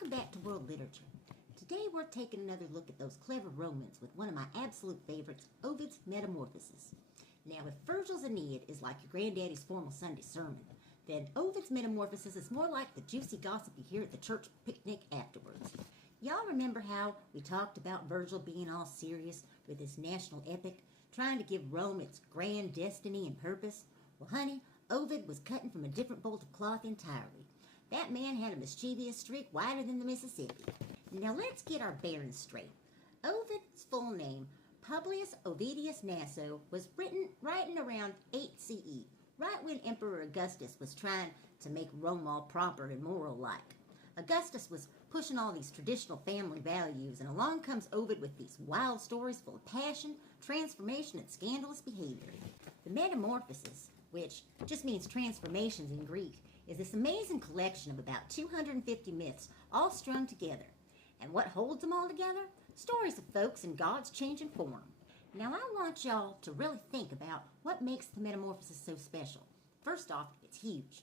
Welcome back to World Literature. Today we're taking another look at those clever Romans with one of my absolute favorites, Ovid's Metamorphoses. Now, if Virgil's Aeneid is like your granddaddy's formal Sunday sermon, then Ovid's Metamorphoses is more like the juicy gossip you hear at the church picnic afterwards. Y'all remember how we talked about Virgil being all serious with his national epic, trying to give Rome its grand destiny and purpose? Well, honey, Ovid was cutting from a different bolt of cloth entirely. That man had a mischievous streak wider than the Mississippi. Now let's get our bearings straight. Ovid's full name, Publius Ovidius Naso, was writing around 8 CE, right when Emperor Augustus was trying to make Rome all proper and moral-like. Augustus was pushing all these traditional family values, and along comes Ovid with these wild stories full of passion, transformation, and scandalous behavior. The Metamorphoses, which just means transformations in Greek, is this amazing collection of about 250 myths all strung together. And what holds them all together? Stories of folks and gods changing form. Now I want y'all to really think about what makes the Metamorphoses so special. First off, it's huge.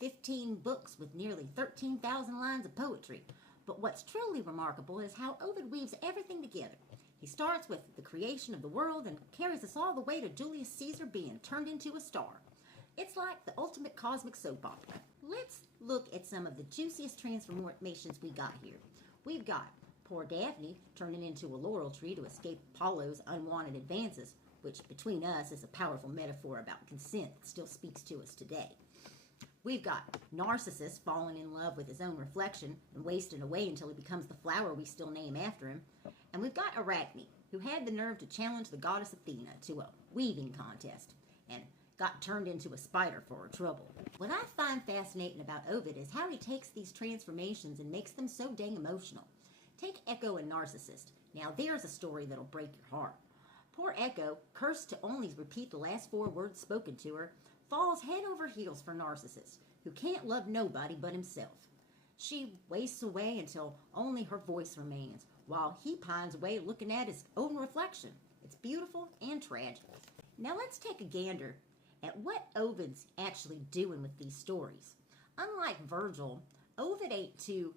15 books with nearly 13,000 lines of poetry. But what's truly remarkable is how Ovid weaves everything together. He starts with the creation of the world and carries us all the way to Julius Caesar being turned into a star. It's like the ultimate cosmic soap opera. Let's look at some of the juiciest transformations we got here. We've got poor Daphne turning into a laurel tree to escape Apollo's unwanted advances, which between us is a powerful metaphor about consent that still speaks to us today. We've got Narcissus falling in love with his own reflection and wasting away until he becomes the flower we still name after him. And we've got Arachne, who had the nerve to challenge the goddess Athena to a weaving contest and got turned into a spider for her trouble. What I find fascinating about Ovid is how he takes these transformations and makes them so dang emotional. Take Echo and Narcissus. Now there's a story that'll break your heart. Poor Echo, cursed to only repeat the last 4 words spoken to her, falls head over heels for Narcissus, who can't love nobody but himself. She wastes away until only her voice remains, while he pines away looking at his own reflection. It's beautiful and tragic. Now let's take a gander at what Ovid's actually doing with these stories. Unlike Virgil, Ovid ain't too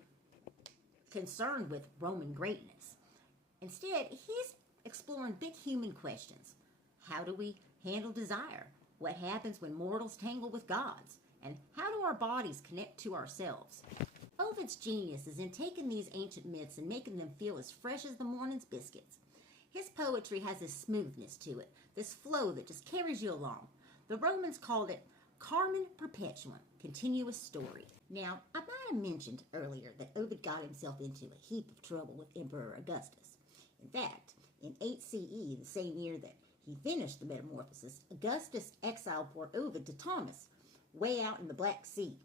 concerned with Roman greatness. Instead, he's exploring big human questions. How do we handle desire? What happens when mortals tangle with gods? And how do our bodies connect to ourselves? Ovid's genius is in taking these ancient myths and making them feel as fresh as the morning's biscuits. His poetry has this smoothness to it, this flow that just carries you along. The Romans called it Carmen Perpetuum, continuous story. Now, I might have mentioned earlier that Ovid got himself into a heap of trouble with Emperor Augustus. In fact, in 8 CE, the same year that he finished the Metamorphoses, Augustus exiled poor Ovid to Thomas, way out in the Black Sea.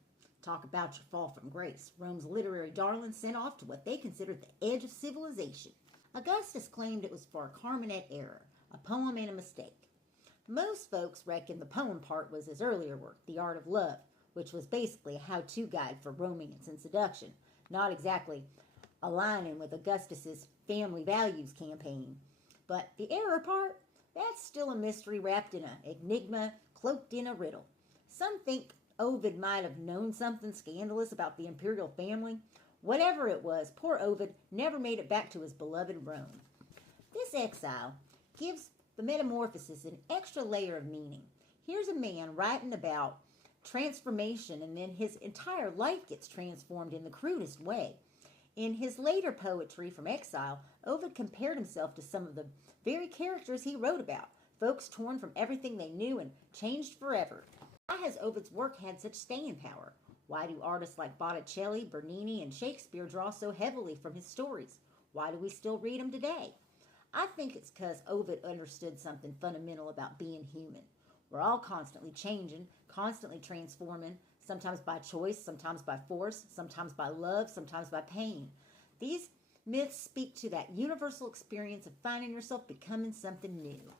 Talk about your fall from grace. Rome's literary darlings sent off to what they considered the edge of civilization. Augustus claimed it was for a Carmenet error, a poem and a mistake. Most folks reckon the poem part was his earlier work, The Art of Love, which was basically a how-to guide for romance and seduction, not exactly aligning with Augustus's family values campaign. But the error part, that's still a mystery wrapped in an enigma, cloaked in a riddle. Some think Ovid might have known something scandalous about the imperial family. Whatever it was, poor Ovid never made it back to his beloved Rome. This exile gives the Metamorphoses an extra layer of meaning. Here's a man writing about transformation, and then his entire life gets transformed in the crudest way. In his later poetry from exile, Ovid compared himself to some of the very characters he wrote about, folks torn from everything they knew and changed forever. Why has Ovid's work had such staying power? Why do artists like Botticelli, Bernini, and Shakespeare draw so heavily from his stories? Why do we still read them today? I think it's because Ovid understood something fundamental about being human. We're all constantly changing, constantly transforming, sometimes by choice, sometimes by force, sometimes by love, sometimes by pain. These myths speak to that universal experience of finding yourself becoming something new.